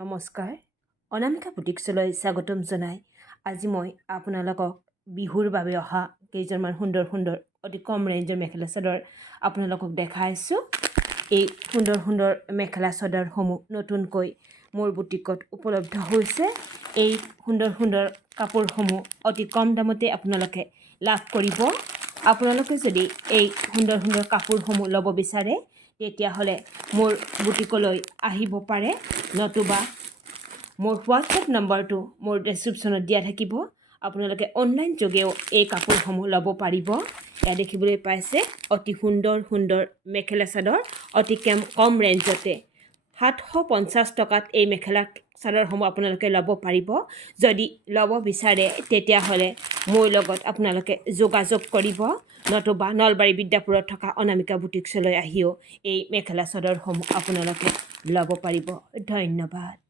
নমস্কাৰ, অনামিকা বুটিক্সলৈ স্বাগতম জনাই আজি মই আপোনালোকক বিহুৰ বাবে অহা কেইজনমান সুন্দৰ অতি কম ৰেঞ্জৰ মেখেলা চাদৰ আপোনালোকক দেখাইছোঁ। এই সুন্দৰ মেখেলা চাদৰসমূহ নতুনকৈ মোৰ বুটিকত উপলব্ধ হৈছে। এই সুন্দৰ কাপোৰসমূহ অতি কম দামতে আপোনালোকে লাভ কৰিব। আপোনালোকে যদি এই সুন্দৰ কাপোৰসমূহ ল'ব বিচাৰে তেতিয়াহ'লে মোৰ বুটিকলৈ আহিব পাৰে, নতুবা মোৰ হোৱাটছএপ নম্বৰটো মোৰ ডেছক্ৰিপশ্যনত দিয়া থাকিব। আপোনালোকে অনলাইন যোগেও এই কাপোৰসমূহ ল'ব পাৰিব। এয়া দেখিবলৈ পাইছে অতি সুন্দৰ মেখেলা চাদৰ অতি কম ৰেঞ্জতে 750 টকাত এই মেখেলা চাদৰসমূহ আপোনালোকে ল'ব পাৰিব। যদি ল'ব বিচাৰে তেতিয়াহ'লে মোৰ লগত আপোনালোকে যোগাযোগ কৰিব, নতুবা নলবাৰী বিদ্যাপুৰত থকা অনামিকা বুটিক্সলৈ আহিও এই মেখেলা চাদৰসমূহ আপোনালোকে ল'ব পাৰিব। ধন্যবাদ।